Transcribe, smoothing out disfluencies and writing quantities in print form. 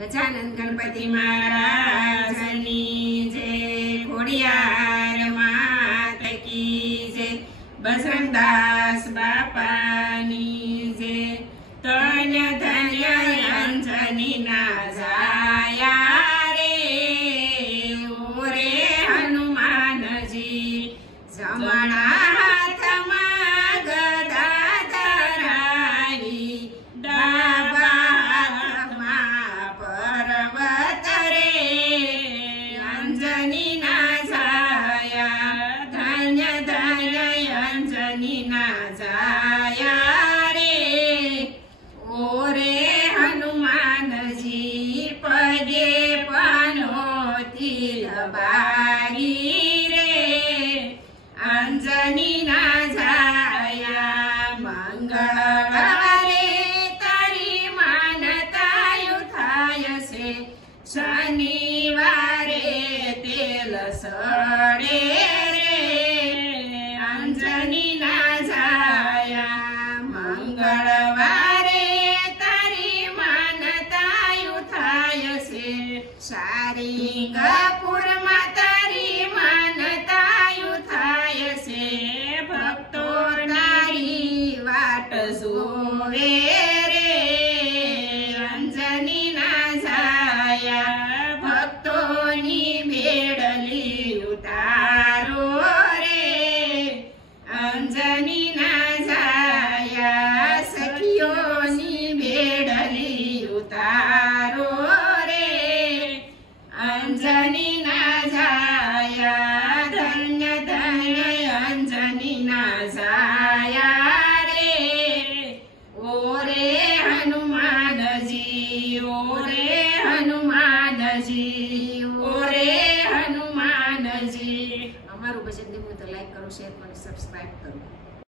गजानन गणपति महाराजनी जय, खोडियार मात की जय, बसंतदास बापानी जय। धन्य धन्य अंजनी ना जाया रे, ओरे हनुमान जी जमणा हाथमां गदा धराई, डाबा हाथमां पर्वत रे, अंजनी ना जाया। धन्य धन्य अंजनी ना जाया रे, ओरे हनुमान जी पगे पनोती लबारी रे, अंजनी ना जाया। मंगळवारे तारी मानतायु थाय से, शनिवारे तेल सडे रे, अंजनी ना जाया। मंगळवारे तारी मानतायु थाय से, शारिंगपुर तारी मानतायु थाय से, भक्तोर नारी वाट जोवे रे, अंजनी ना जाया। भक्तोनी भेडली उतारो रे, अंजनी ना जाया। सखियोनी भेडली उतारो रे, अंजनी ना जाया। धन्य धन्य अंजनी ना जाया रे, ओरे हनुमान जी, ओरे हनुमान जी, ओरे हनुमान जी। अमारू भजन गम्યું તો લાઈક કરો, શેર કરો, સબસ્ક્રાઇબ કરો।